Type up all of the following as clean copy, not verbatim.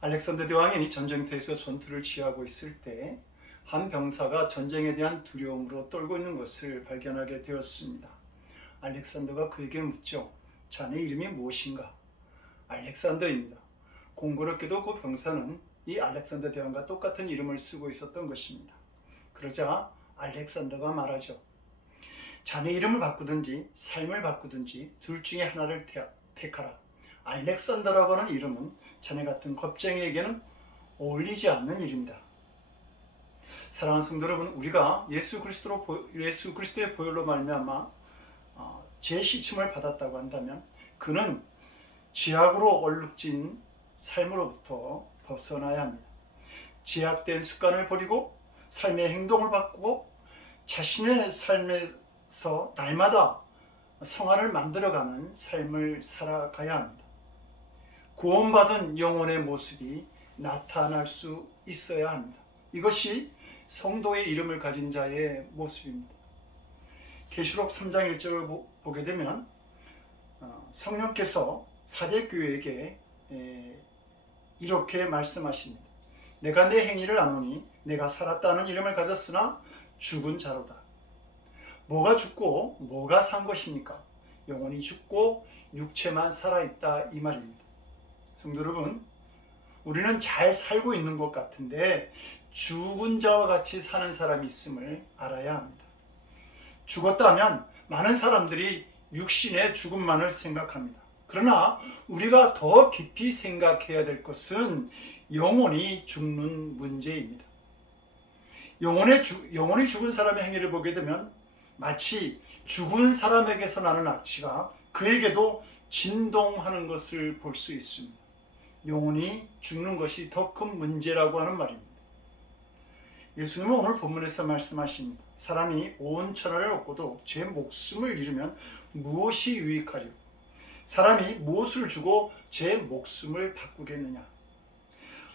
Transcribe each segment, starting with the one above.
알렉산더 대왕이 전쟁터에서 전투를 취하고 있을 때 한 병사가 전쟁에 대한 두려움으로 떨고 있는 것을 발견하게 되었습니다. 알렉산더가 그에게 묻죠. 자네 이름이 무엇인가? 알렉산더입니다. 공교롭게도 그 병사는 이 알렉산더 대왕과 똑같은 이름을 쓰고 있었던 것입니다. 그러자 알렉산더가 말하죠. 자네 이름을 바꾸든지 삶을 바꾸든지 둘 중에 하나를 택하라. 알렉산더라고 하는 이름은 자네 같은 겁쟁이에게는 어울리지 않는 일입니다. 사랑하는 성도 여러분, 우리가 예수 그리스도의 보혈로 말미암아 재시침을 받았다고 한다면 그는 죄악으로 얼룩진 삶으로부터 벗어나야 합니다. 죄악된 습관을 버리고 삶의 행동을 바꾸고 자신의 삶에서 날마다 성화를 만들어가는 삶을 살아가야 합니다. 구원받은 영혼의 모습이 나타날 수 있어야 합니다. 이것이 성도의 이름을 가진 자의 모습입니다. 계시록 3장 1절을 보게 되면 성령께서 사대교회에게 이렇게 말씀하십니다. 내가 내 행위를 아노니 내가 살았다는 이름을 가졌으나 죽은 자로다. 뭐가 죽고 뭐가 산 것입니까? 영혼이 죽고 육체만 살아있다 이 말입니다. 성도 여러분, 우리는 잘 살고 있는 것 같은데 죽은 자와 같이 사는 사람이 있음을 알아야 합니다. 죽었다면 많은 사람들이 육신의 죽음만을 생각합니다. 그러나 우리가 더 깊이 생각해야 될 것은 영혼이 죽는 문제입니다. 영혼이 죽은 사람의 행위를 보게 되면 마치 죽은 사람에게서 나는 악취가 그에게도 진동하는 것을 볼 수 있습니다. 영혼이 죽는 것이 더 큰 문제라고 하는 말입니다. 예수님은 오늘 본문에서 말씀하십니다. 사람이 온 천하를 얻고도 제 목숨을 잃으면 무엇이 유익하리요? 사람이 무엇을 주고 제 목숨을 바꾸겠느냐?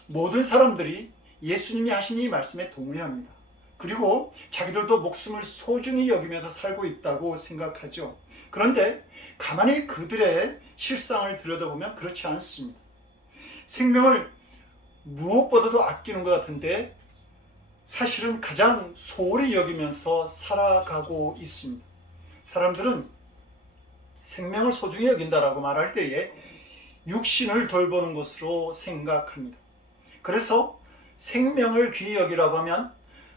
모든 사람들이 예수님이 하신 이 말씀에 동의합니다. 그리고 자기들도 목숨을 소중히 여기면서 살고 있다고 생각하죠. 그런데 가만히 그들의 실상을 들여다보면 그렇지 않습니다. 생명을 무엇보다도 아끼는 것 같은데 사실은 가장 소홀히 여기면서 살아가고 있습니다. 사람들은 생명을 소중히 여긴다라고 말할 때에 육신을 돌보는 것으로 생각합니다. 그래서 생명을 귀히 여기라고 하면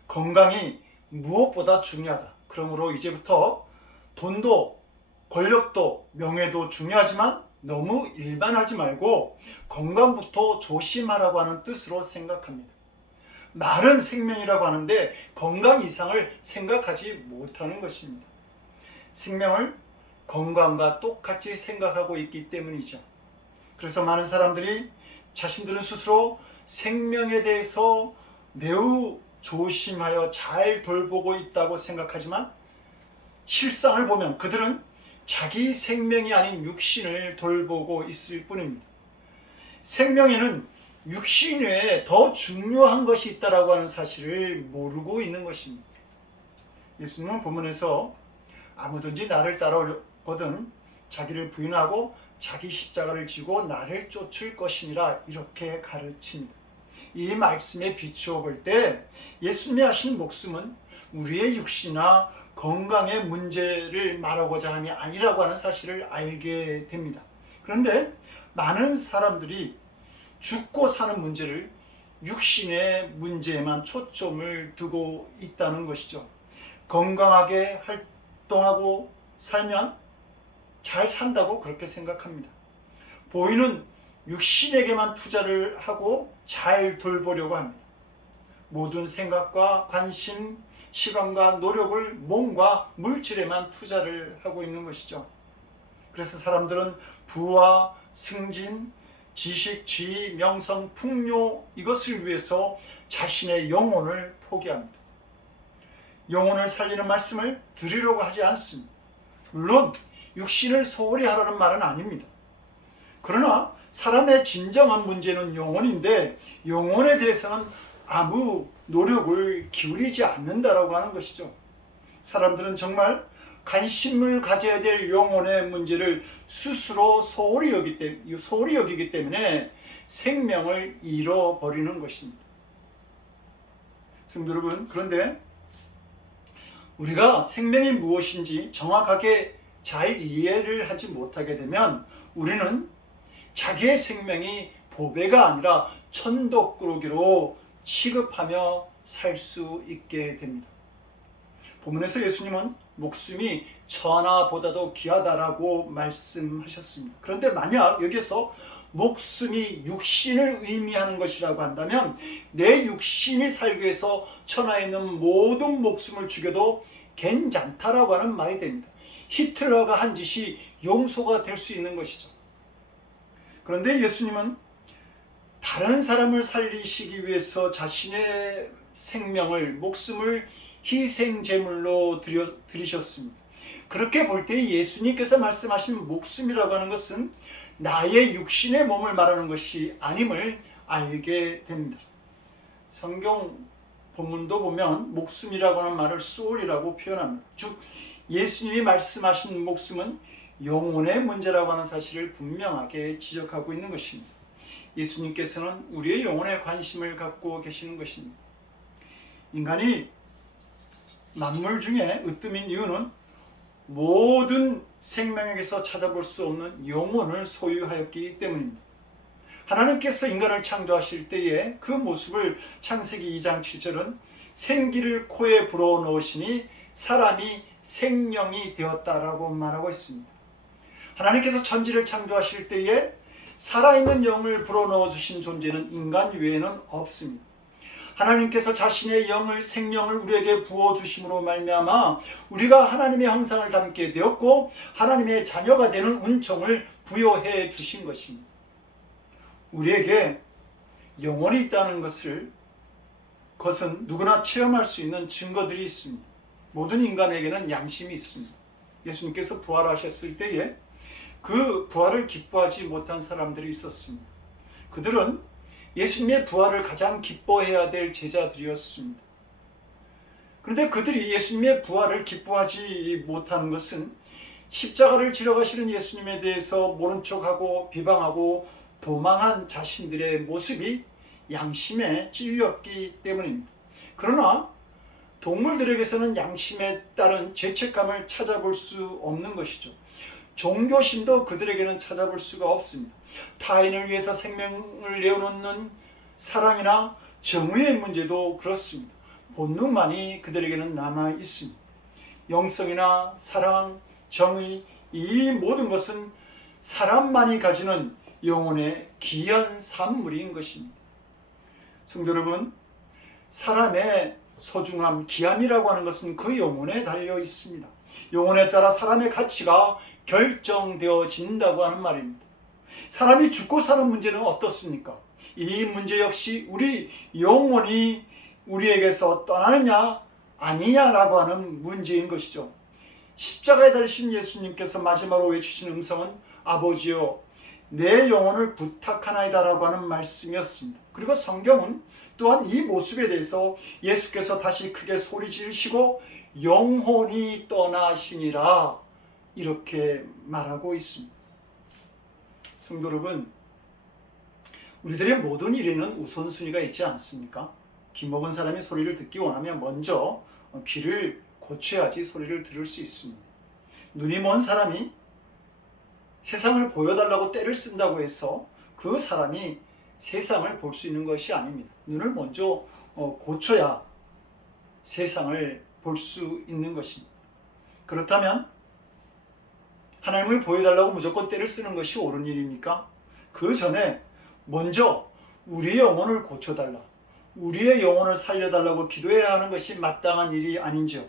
건강이 무엇보다 중요하다. 그러므로 이제부터 돈도 권력도 명예도 중요하지만 너무 일반하지 말고 건강부터 조심하라고 하는 뜻으로 생각합니다. 말은 생명이라고 하는데 건강 이상을 생각하지 못하는 것입니다. 생명을 건강과 똑같이 생각하고 있기 때문이죠. 그래서 많은 사람들이 자신들은 스스로 생명에 대해서 매우 조심하여 잘 돌보고 있다고 생각하지만 실상을 보면 그들은 자기 생명이 아닌 육신을 돌보고 있을 뿐입니다. 생명에는 육신 외에 더 중요한 것이 있다라고 하는 사실을 모르고 있는 것입니다. 예수님은 본문에서 아무든지 나를 따라오거든 자기를 부인하고 자기 십자가를 지고 나를 쫓을 것이니라 이렇게 가르칩니다. 이 말씀에 비추어 볼 때 예수님이 하신 목숨은 우리의 육신이나 건강의 문제를 말하고자 함이 아니라고 하는 사실을 알게 됩니다. 그런데 많은 사람들이 죽고 사는 문제를 육신의 문제에만 초점을 두고 있다는 것이죠. 건강하게 활동하고 살면 잘 산다고 그렇게 생각합니다. 보이는 육신에게만 투자를 하고 잘 돌보려고 합니다. 모든 생각과 관심, 시간과 노력을 몸과 물질에만 투자를 하고 있는 것이죠. 그래서 사람들은 부와 승진, 지식, 지위, 명성, 풍요 이것을 위해서 자신의 영혼을 포기합니다. 영혼을 살리는 말씀을 드리려고 하지 않습니다. 물론 육신을 소홀히 하라는 말은 아닙니다. 그러나 사람의 진정한 문제는 영혼인데 영혼에 대해서는 아무 노력을 기울이지 않는다라고 하는 것이죠. 사람들은 정말 관심을 가져야 될 영혼의 문제를 스스로 소홀히 여기기 때문에 생명을 잃어버리는 것입니다. 성도 여러분, 그런데 우리가 생명이 무엇인지 정확하게 잘 이해를 하지 못하게 되면 우리는 자기의 생명이 보배가 아니라 천덕꾸러기로 취급하며 살 수 있게 됩니다. 본문에서 예수님은 목숨이 천하보다도 귀하다라고 말씀하셨습니다. 그런데 만약 여기서 목숨이 육신을 의미하는 것이라고 한다면 내 육신이 살기 위해서 천하에 있는 모든 목숨을 죽여도 괜찮다라고 하는 말이 됩니다. 히틀러가 한 짓이 용서가 될 수 있는 것이죠. 그런데 예수님은 다른 사람을 살리시기 위해서 자신의 생명을, 목숨을 희생제물로 드리셨습니다. 그렇게 볼 때 예수님께서 말씀하신 목숨이라고 하는 것은 나의 육신의 몸을 말하는 것이 아님을 알게 됩니다. 성경 본문도 보면 목숨이라고 하는 말을 소울이라고 표현합니다. 즉 예수님이 말씀하신 목숨은 영혼의 문제라고 하는 사실을 분명하게 지적하고 있는 것입니다. 예수님께서는 우리의 영혼에 관심을 갖고 계시는 것입니다. 인간이 만물 중에 으뜸인 이유는 모든 생명에게서 찾아볼 수 없는 영혼을 소유하였기 때문입니다. 하나님께서 인간을 창조하실 때에 그 모습을 창세기 2장 7절은 생기를 코에 불어넣으시니 사람이 생명이 되었다라고 말하고 있습니다. 하나님께서 천지를 창조하실 때에 살아있는 영을 불어넣어 주신 존재는 인간 외에는 없습니다. 하나님께서 자신의 영을, 생명을 우리에게 부어주심으로 말미암아 우리가 하나님의 형상을 담게 되었고 하나님의 자녀가 되는 은총을 부여해 주신 것입니다. 우리에게 영혼이 있다는 것은 누구나 체험할 수 있는 증거들이 있습니다. 모든 인간에게는 양심이 있습니다. 예수님께서 부활하셨을 때에 그 부활을 기뻐하지 못한 사람들이 있었습니다. 그들은 예수님의 부활을 가장 기뻐해야 될 제자들이었습니다. 그런데 그들이 예수님의 부활을 기뻐하지 못하는 것은 십자가를 지러 가시는 예수님에 대해서 모른 척하고 비방하고 도망한 자신들의 모습이 양심에 찔렸기 때문입니다. 그러나 동물들에게서는 양심에 따른 죄책감을 찾아볼 수 없는 것이죠. 종교심도 그들에게는 찾아볼 수가 없습니다. 타인을 위해서 생명을 내어놓는 사랑이나 정의의 문제도 그렇습니다. 본능만이 그들에게는 남아 있습니다. 영성이나 사랑, 정의, 이 모든 것은 사람만이 가지는 영혼의 귀한 산물인 것입니다. 성도 여러분, 사람의 소중함, 귀함이라고 하는 것은 그 영혼에 달려 있습니다. 영혼에 따라 사람의 가치가 결정되어진다고 하는 말입니다. 사람이 죽고 사는 문제는 어떻습니까? 이 문제 역시 우리 영혼이 우리에게서 떠나느냐 아니냐라고 하는 문제인 것이죠. 십자가에 달리신 예수님께서 마지막으로 외치신 음성은 아버지여 내 영혼을 부탁하나이다라고 하는 말씀이었습니다. 그리고 성경은 또한 이 모습에 대해서 예수께서 다시 크게 소리 지르시고 영혼이 떠나시니라 이렇게 말하고 있습니다. 성도 여러분, 우리들의 모든 일에는 우선순위가 있지 않습니까? 귀 먹은 사람이 소리를 듣기 원하면 먼저 귀를 고쳐야지 소리를 들을 수 있습니다. 눈이 먼 사람이 세상을 보여달라고 떼를 쓴다고 해서 그 사람이 세상을 볼 수 있는 것이 아닙니다. 눈을 먼저 고쳐야 세상을 볼 수 있는 것입니다. 그렇다면 하나님을 보여달라고 무조건 떼를 쓰는 것이 옳은 일입니까? 그 전에 먼저 우리의 영혼을 고쳐달라, 우리의 영혼을 살려달라고 기도해야 하는 것이 마땅한 일이 아닌지요.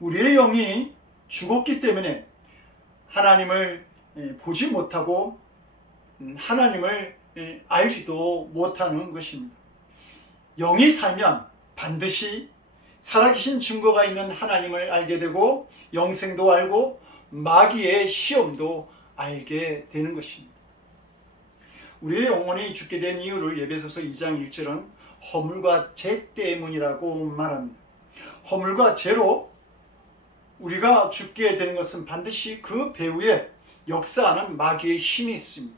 우리의 영이 죽었기 때문에 하나님을 보지 못하고 하나님을 알지도 못하는 것입니다. 영이 살면 반드시 살아계신 증거가 있는 하나님을 알게 되고 영생도 알고 마귀의 시험도 알게 되는 것입니다. 우리의 영혼이 죽게 된 이유를 에베소서 2장 1절은 허물과 죄 때문이라고 말합니다. 허물과 죄로 우리가 죽게 되는 것은 반드시 그 배후에 역사하는 마귀의 힘이 있습니다.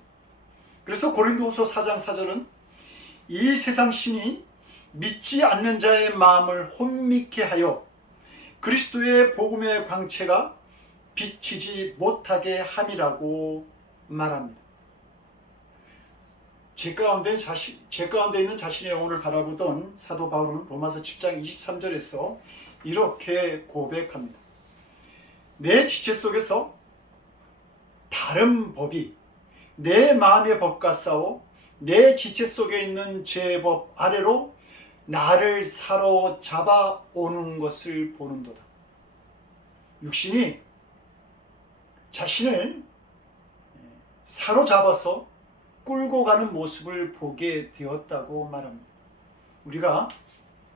그래서 고린도후서 4장 4절은 이 세상 신이 믿지 않는 자의 마음을 혼미케 하여 그리스도의 복음의 광채가 비치지 못하게 함이라고 말합니다. 제 가운데 있는 자신의 영혼을 바라보던 사도 바울은 로마서 7장 23절에서 이렇게 고백합니다. 내 지체 속에서 다른 법이 내 마음의 법과 싸워 내 지체 속에 있는 죄법 아래로 나를 사로잡아 오는 것을 보는도다. 육신이 자신을 사로잡아서 끌고 가는 모습을 보게 되었다고 말합니다. 우리가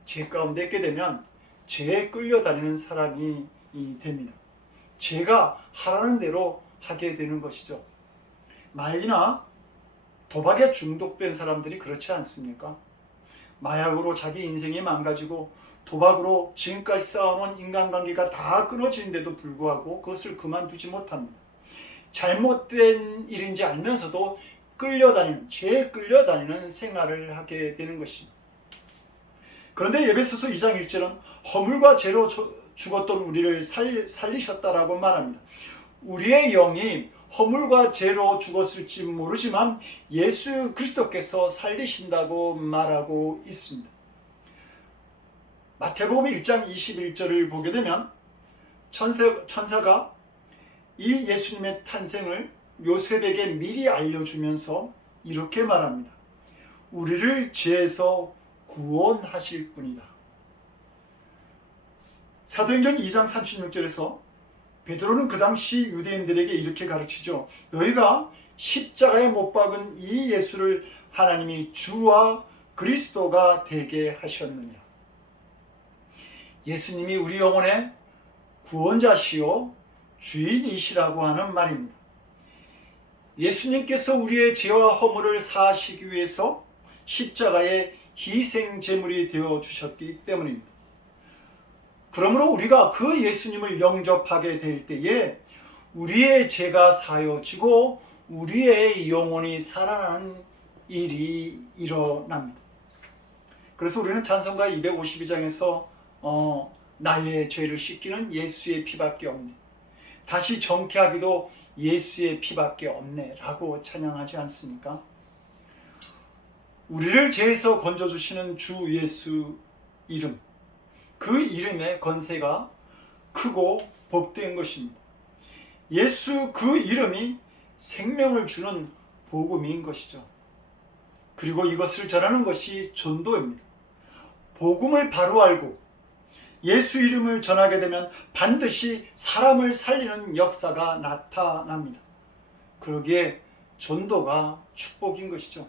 죄 가운데 있게 되면 죄에 끌려다니는 사람이 됩니다. 죄가 하라는 대로 하게 되는 것이죠. 마약이나 도박에 중독된 사람들이 그렇지 않습니까? 마약으로 자기 인생이 망가지고 도박으로 지금까지 쌓아놓은 인간관계가 다 끊어지는데도 불구하고 그것을 그만두지 못합니다. 잘못된 일인지 알면서도 죄에 끌려다니는 생활을 하게 되는 것입니다. 그런데 에베소서 2장 1절은 허물과 죄로 죽었던 우리를 살리셨다라고 말합니다. 우리의 영이 허물과 죄로 죽었을지 모르지만 예수 그리스도께서 살리신다고 말하고 있습니다. 마태복음 1장 21절을 보게 되면 천사가 이 예수님의 탄생을 요셉에게 미리 알려주면서 이렇게 말합니다. 우리를 죄에서 구원하실 분이다. 사도행전 2장 36절에서 베드로는 그 당시 유대인들에게 이렇게 가르치죠. 너희가 십자가에 못 박은 이 예수를 하나님이 주와 그리스도가 되게 하셨느냐. 예수님이 우리 영혼의 구원자시요 주인이시라고 하는 말입니다. 예수님께서 우리의 죄와 허물을 사하시기 위해서 십자가의 희생 제물이 되어 주셨기 때문입니다. 그러므로 우리가 그 예수님을 영접하게 될 때에 우리의 죄가 사여지고 우리의 영혼이 살아나는 일이 일어납니다. 그래서 우리는 찬송가 252장에서 나의 죄를 씻기는 예수의 피밖에 없네, 다시 정케하기도 예수의 피밖에 없네 라고 찬양하지 않습니까? 우리를 죄에서 건져주시는 주 예수 이름, 그 이름의 권세가 크고 복된 것입니다. 예수 그 이름이 생명을 주는 복음인 것이죠. 그리고 이것을 전하는 것이 전도입니다. 복음을 바로 알고 예수 이름을 전하게 되면 반드시 사람을 살리는 역사가 나타납니다. 그러기에 전도가 축복인 것이죠.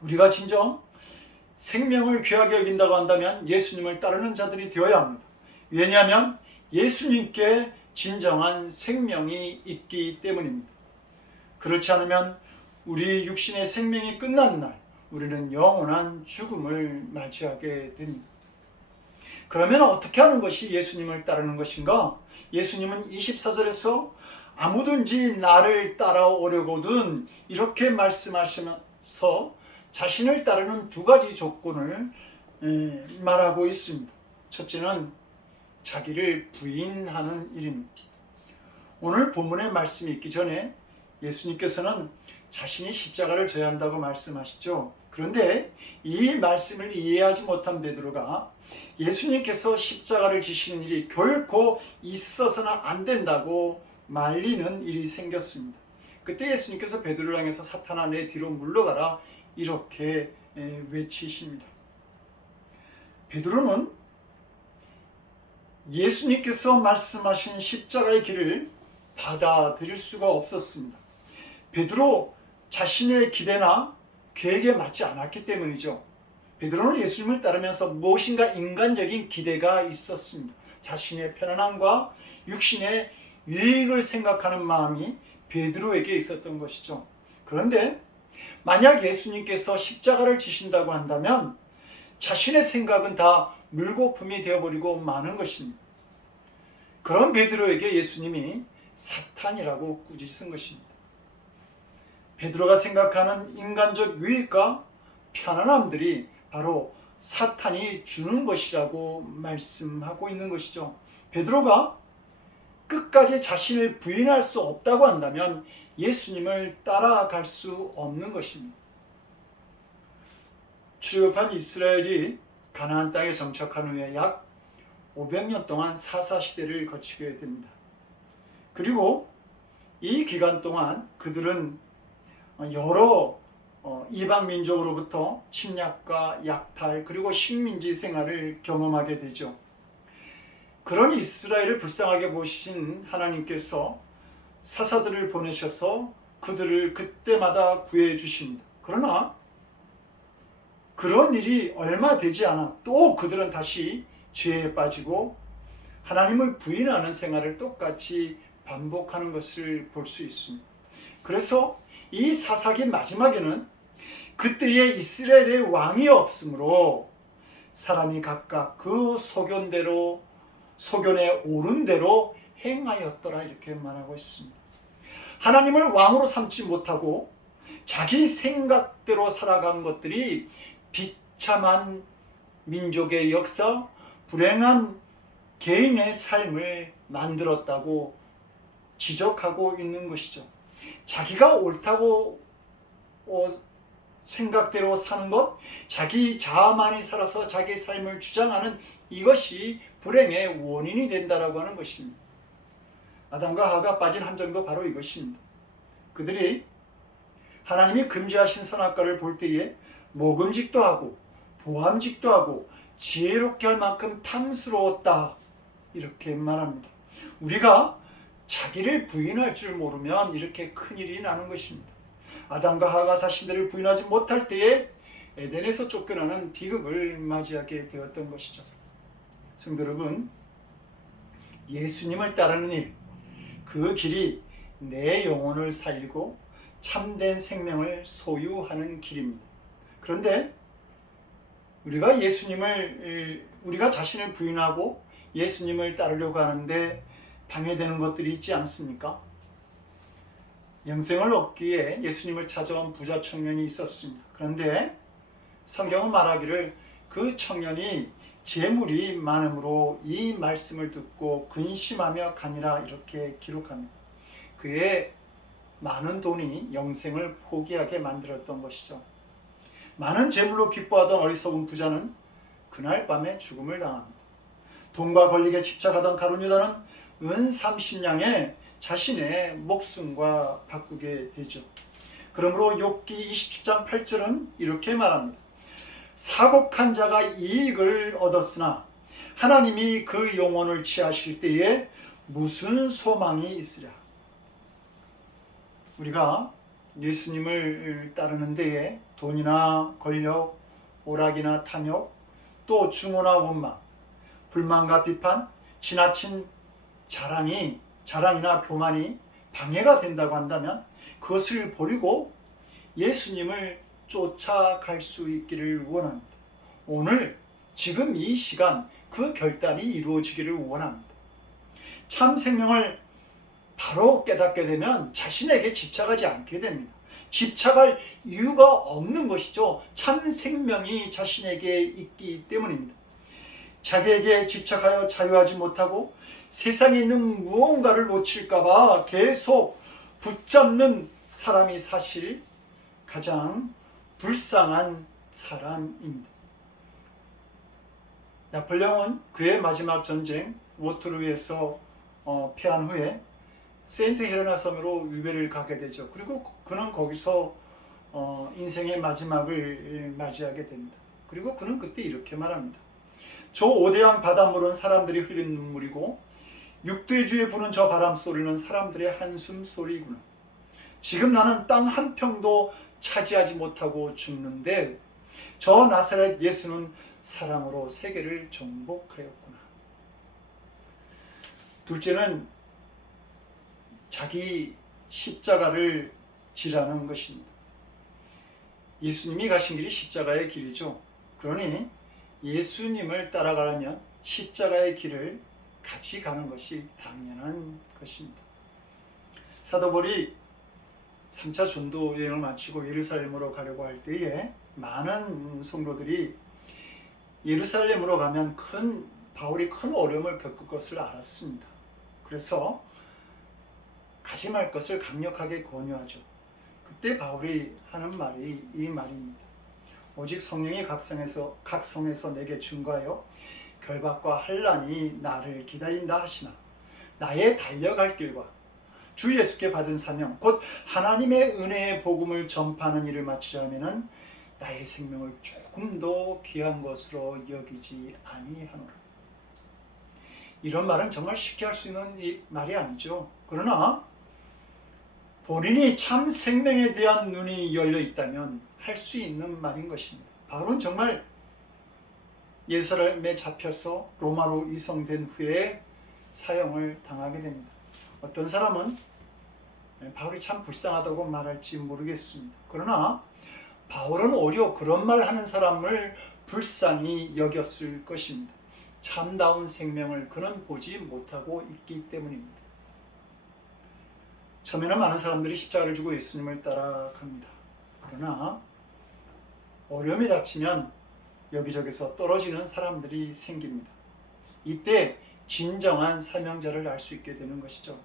우리가 진정 생명을 귀하게 여긴다고 한다면 예수님을 따르는 자들이 되어야 합니다. 왜냐하면 예수님께 진정한 생명이 있기 때문입니다. 그렇지 않으면 우리 육신의 생명이 끝난 날 우리는 영원한 죽음을 맞이하게 됩니다. 그러면 어떻게 하는 것이 예수님을 따르는 것인가? 예수님은 24절에서 아무든지 나를 따라오려거든 이렇게 말씀하시면서 자신을 따르는 두 가지 조건을 말하고 있습니다. 첫째는 자기를 부인하는 일입니다. 오늘 본문의 말씀이 있기 전에 예수님께서는 자신이 십자가를 져야 한다고 말씀하시죠. 그런데 이 말씀을 이해하지 못한 베드로가 예수님께서 십자가를 지시는 일이 결코 있어서는 안 된다고 말리는 일이 생겼습니다. 그때 예수님께서 베드로를 향해서 사탄아 내 뒤로 물러가라 이렇게 외치십니다. 베드로는 예수님께서 말씀하신 십자가의 길을 받아들일 수가 없었습니다. 베드로 자신의 기대나 계획에 맞지 않았기 때문이죠. 베드로는 예수님을 따르면서 무엇인가 인간적인 기대가 있었습니다. 자신의 편안함과 육신의 유익을 생각하는 마음이 베드로에게 있었던 것이죠. 그런데 만약 예수님께서 십자가를 지신다고 한다면 자신의 생각은 다 물거품이 되어버리고 마는 것입니다. 그런 베드로에게 예수님이 사탄이라고 꾸짖은 것입니다. 베드로가 생각하는 인간적 유익과 편안함들이 바로 사탄이 주는 것이라고 말씀하고 있는 것이죠. 베드로가 끝까지 자신을 부인할 수 없다고 한다면 예수님을 따라갈 수 없는 것입니다. 출애굽한 이스라엘이 가나안 땅에 정착한 후에 약 500년 동안 사사시대를 거치게 됩니다. 그리고 이 기간 동안 그들은 여러 이방 민족으로부터 침략과 약탈 그리고 식민지 생활을 경험하게 되죠. 그런 이스라엘을 불쌍하게 보신 하나님께서 사사들을 보내셔서 그들을 그때마다 구해 주십니다. 그러나 그런 일이 얼마 되지 않아 또 그들은 다시 죄에 빠지고 하나님을 부인하는 생활을 똑같이 반복하는 것을 볼 수 있습니다. 그래서 이 사사기 마지막에는 그때의 이스라엘의 왕이 없으므로 사람이 각각 그 소견에 오른 대로 행하였더라 이렇게 말하고 있습니다. 하나님을 왕으로 삼지 못하고 자기 생각대로 살아간 것들이 비참한 민족의 역사, 불행한 개인의 삶을 만들었다고 지적하고 있는 것이죠. 자기가 옳다고 생각대로 사는 것, 자기 자아만이 살아서 자기 삶을 주장하는 이것이 불행의 원인이 된다라고 하는 것입니다. 아담과 하와가 빠진 함정도 바로 이것입니다. 그들이 하나님이 금지하신 선악과를 볼 때에 먹음직도 하고 보암직도 하고 지혜롭게 할 만큼 탐스러웠다 이렇게 말합니다. 우리가 자기를 부인할 줄 모르면 이렇게 큰일이 나는 것입니다. 아담과 하와가 자신들을 부인하지 못할 때에 에덴에서 쫓겨나는 비극을 맞이하게 되었던 것이죠. 성도 여러분, 예수님을 따르는 일, 그 길이 내 영혼을 살리고 참된 생명을 소유하는 길입니다. 그런데 우리가 자신을 부인하고 예수님을 따르려고 하는데 방해되는 것들이 있지 않습니까? 영생을 얻기에 예수님을 찾아온 부자 청년이 있었습니다. 그런데 성경은 말하기를 그 청년이 재물이 많음으로 이 말씀을 듣고 근심하며 가니라 이렇게 기록합니다. 그의 많은 돈이 영생을 포기하게 만들었던 것이죠. 많은 재물로 기뻐하던 어리석은 부자는 그날 밤에 죽음을 당합니다. 돈과 권력에 집착하던 가룟 유다는 은 30냥에 자신의 목숨과 바꾸게 되죠. 그러므로 욥기 27장 8절은 이렇게 말합니다. 사곡한 자가 이익을 얻었으나 하나님이 그 영혼을 취하실 때에 무슨 소망이 있으랴. 우리가 예수님을 따르는 데에 돈이나 권력, 오락이나 탐욕, 또 증오나 원망, 불만과 비판, 지나친 자랑이나 교만이 방해가 된다고 한다면 그것을 버리고 예수님을 쫓아갈 수 있기를 원합니다. 오늘 지금 이 시간 그 결단이 이루어지기를 원합니다. 참 생명을 바로 깨닫게 되면 자신에게 집착하지 않게 됩니다. 집착할 이유가 없는 것이죠. 참 생명이 자신에게 있기 때문입니다. 자기에게 집착하여 자유하지 못하고 세상에 있는 무언가를 놓칠까봐 계속 붙잡는 사람이 사실 가장 불쌍한 사람입니다. 나폴레옹은 그의 마지막 전쟁 워터루에서 패한 후에 세인트 헬레나 섬으로 유배를 가게 되죠. 그리고 그는 거기서 인생의 마지막을 맞이하게 됩니다. 그리고 그는 그때 이렇게 말합니다. 저 오대양 바닷물은 사람들이 흘린 눈물이고 육대주에 부는 저 바람 소리는 사람들의 한숨 소리구나. 지금 나는 땅 한 평도 차지하지 못하고 죽는데 저 나사렛 예수는 사랑으로 세계를 정복하였구나. 둘째는 자기 십자가를 지라는 것입니다. 예수님이 가신 길이 십자가의 길이죠. 그러니 예수님을 따라가려면 십자가의 길을 같이 가는 것이 당연한 것입니다. 사도 바울이 3차 전도 여행을 마치고 예루살렘으로 가려고 할 때에 많은 성도들이 예루살렘으로 가면 바울이 큰 어려움을 겪을 것을 알았습니다. 그래서 가지 말 것을 강력하게 권유하죠. 그때 바울이 하는 말이 이 말입니다. 오직 성령이 각 성에서 내게 증거하여 결박과 환난이 나를 기다린다 하시나 나의 달려갈 길과 주 예수께 받은 사명 곧 하나님의 은혜의 복음을 전파하는 일을 마치자면은 나의 생명을 조금 더 귀한 것으로 여기지 아니하노라. 이런 말은 정말 쉽게 할 수 있는 말이 아니죠. 그러나 본인이 참 생명에 대한 눈이 열려 있다면 할 수 있는 말인 것입니다. 바울은 정말 예루살렘에 잡혀서 로마로 이송된 후에 사형을 당하게 됩니다. 어떤 사람은 바울이 참 불쌍하다고 말할지 모르겠습니다. 그러나 바울은 오히려 그런 말 하는 사람을 불쌍히 여겼을 것입니다. 참다운 생명을 그는 보지 못하고 있기 때문입니다. 처음에는 많은 사람들이 십자가를 지고 예수님을 따라갑니다. 그러나 어려움이 닥치면 여기저기서 떨어지는 사람들이 생깁니다. 이때 진정한 사명자를 알 수 있게 되는 것이죠.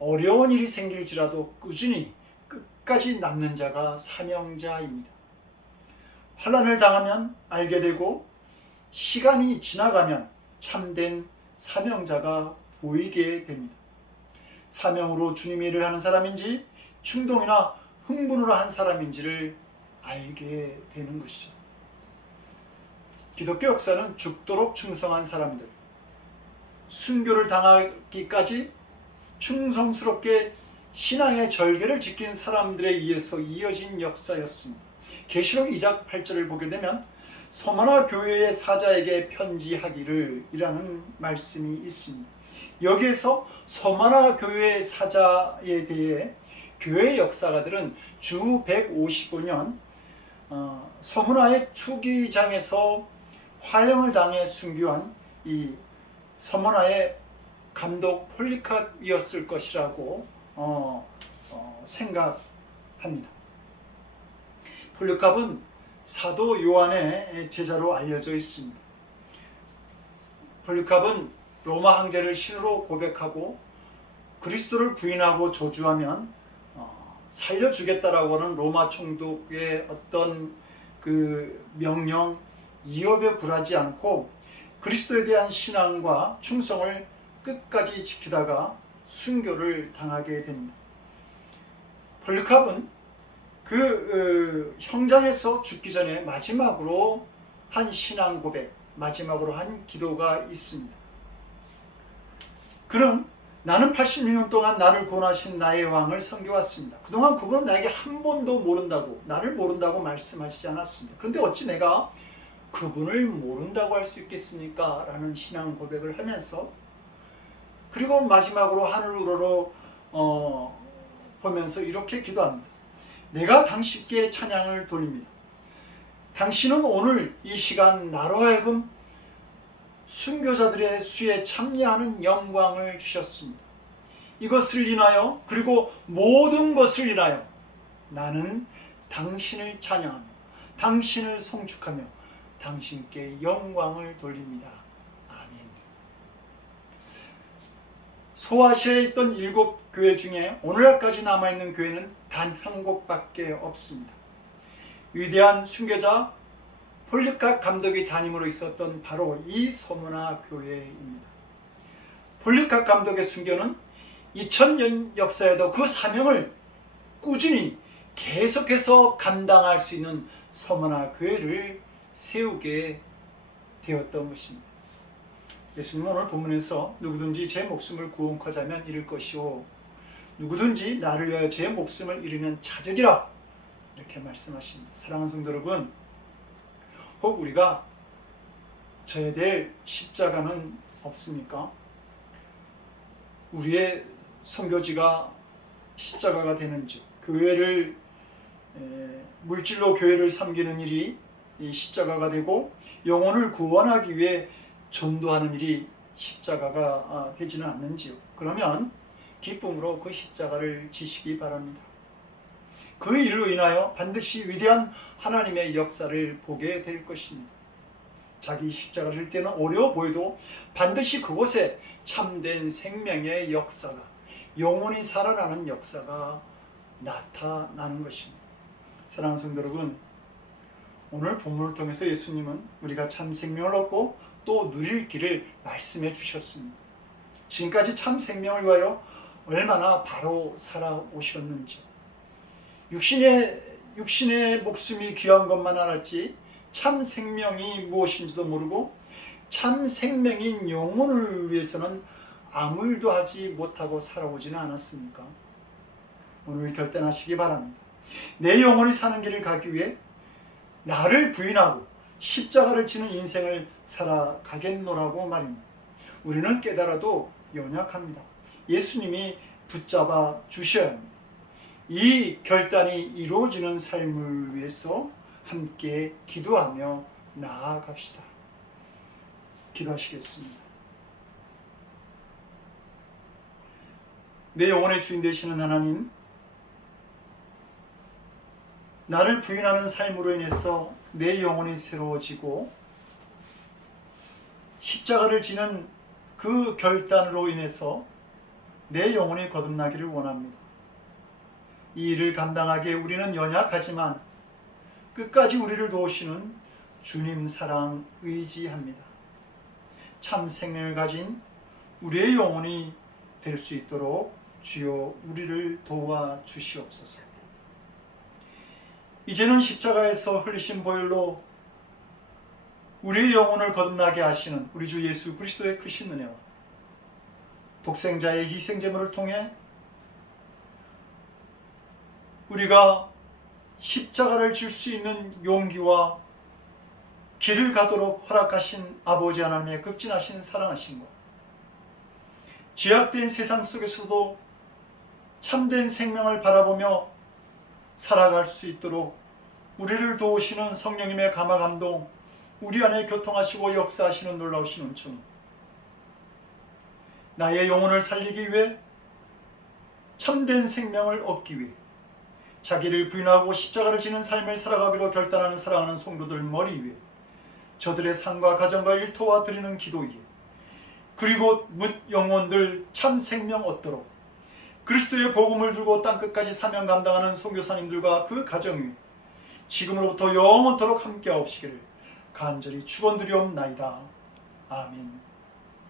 어려운 일이 생길지라도 꾸준히 끝까지 남는 자가 사명자입니다. 환난을 당하면 알게 되고 시간이 지나가면 참된 사명자가 보이게 됩니다. 사명으로 주님 일을 하는 사람인지 충동이나 흥분으로 한 사람인지를 알게 되는 것이죠. 기독교 역사는 죽도록 충성한 사람들, 순교를 당하기까지 충성스럽게 신앙의 절개를 지킨 사람들에 의해서 이어진 역사였습니다. 계시록 2장 8절을 보게 되면 서머나 교회의 사자에게 편지하기를 이라는 말씀이 있습니다. 여기에서 서머나 교회의 사자에 대해 교회 역사가들은 주 155년 서머나의 투기장에서 화형을 당해 순교한 이 서머나의 감독 폴리캅이었을 것이라고 생각합니다. 폴리캅은 사도 요한의 제자로 알려져 있습니다. 폴리캅은 로마 황제를 신으로 고백하고 그리스도를 부인하고 저주하면 살려주겠다라고 하는 로마 총독의 어떤 그 명령 이업에 굴하지 않고 그리스도에 대한 신앙과 충성을 끝까지 지키다가 순교를 당하게 됩니다. 폴리캅은 그 형장에서 죽기 전에 마지막으로 한 신앙 고백, 마지막으로 한 기도가 있습니다. 그는 나는 86년 동안 나를 구원하신 나의 왕을 섬겨왔습니다. 그동안 그분은 나에게 한 번도 모른다고, 나를 모른다고 말씀하시지 않았습니다. 그런데 어찌 내가 그분을 모른다고 할 수 있겠습니까? 라는 신앙 고백을 하면서 그리고 마지막으로 하늘 우러러 보면서 이렇게 기도합니다. 내가 당신께 찬양을 돌립니다. 당신은 오늘 이 시간 나로 하여금 순교자들의 수에 참여하는 영광을 주셨습니다. 이것을 인하여 그리고 모든 것을 인하여 나는 당신을 찬양하며 당신을 송축하며 당신께 영광을 돌립니다. 아멘. 소아시아에 있던 7교회 중에 오늘날까지 남아있는 교회는 단 한 곳밖에 없습니다. 위대한 순교자 폴리캅 감독이 담임으로 있었던 바로 이 서머나 교회입니다. 폴리캅 감독의 순교는 2000년 역사에도 그 사명을 꾸준히 계속해서 감당할 수 있는 서머나 교회를 세우게 되었던 것입니다. 예수님은 오늘 본문에서 누구든지 제 목숨을 구원코자 하면 잃을 것이요 누구든지 나를 위하여 제 목숨을 잃으면 찾으리라 이렇게 말씀하십니다. 사랑하는 성도 여러분, 혹 우리가 져야 될 십자가는 없습니까? 우리의 선교지가 십자가가 되는지, 교회를 물질로 교회를 섬기는 일이 이 십자가가 되고 영혼을 구원하기 위해 전도하는 일이 십자가가 되지는 않는지요. 그러면 기쁨으로 그 십자가를 지시기 바랍니다. 그 일로 인하여 반드시 위대한 하나님의 역사를 보게 될 것입니다. 자기 십자가를 질 때는 어려워 보여도 반드시 그곳에 참된 생명의 역사가, 영원히 살아나는 역사가 나타나는 것입니다. 사랑하는 성도 여러분, 오늘 본문을 통해서 예수님은 우리가 참 생명을 얻고 또 누릴 길을 말씀해 주셨습니다. 지금까지 참 생명을 위하여 얼마나 바로 살아오셨는지, 육신의 목숨이 귀한 것만 알았지 참 생명이 무엇인지도 모르고 참 생명인 영혼을 위해서는 아무 일도 하지 못하고 살아오지는 않았습니까? 오늘 결단하시기 바랍니다. 내 영혼이 사는 길을 가기 위해 나를 부인하고 십자가를 지는 인생을 살아가겠노라고 말입니다. 우리는 깨달아도 연약합니다. 예수님이 붙잡아 주셔야 합니다. 이 결단이 이루어지는 삶을 위해서 함께 기도하며 나아갑시다. 기도하시겠습니다. 내 영혼의 주인 되시는 하나님, 나를 부인하는 삶으로 인해서 내 영혼이 새로워지고 십자가를 지는 그 결단으로 인해서 내 영혼이 거듭나기를 원합니다. 이 일을 감당하기에 우리는 연약하지만 끝까지 우리를 도우시는 주님 사랑 의지합니다. 참 생명을 가진 우리의 영혼이 될 수 있도록 주여 우리를 도와주시옵소서. 이제는 십자가에서 흘리신 보혈로 우리의 영혼을 거듭나게 하시는 우리 주 예수 그리스도의 크신 은혜와 독생자의 희생제물을 통해 우리가 십자가를 질 수 있는 용기와 길을 가도록 허락하신 아버지 하나님의 극진하신 사랑하심과 죄악된 세상 속에서도 참된 생명을 바라보며 살아갈 수 있도록 우리를 도우시는 성령님의 감화 감동, 우리 안에 교통하시고 역사하시는 놀라우신 은총, 나의 영혼을 살리기 위해 참된 생명을 얻기 위해 자기를 부인하고 십자가를 지는 삶을 살아가기로 결단하는 사랑하는 성도들 머리 위에 저들의 삶과 가정과 일터와 드리는 기도 위에 그리고 뭇 영혼들 참 생명 얻도록 그리스도의 복음을 들고 땅끝까지 사명 감당하는 선교사님들과 그 가정 위에 지금으로부터 영원토록 함께하옵시기를 간절히 축원드리옵나이다. 아멘.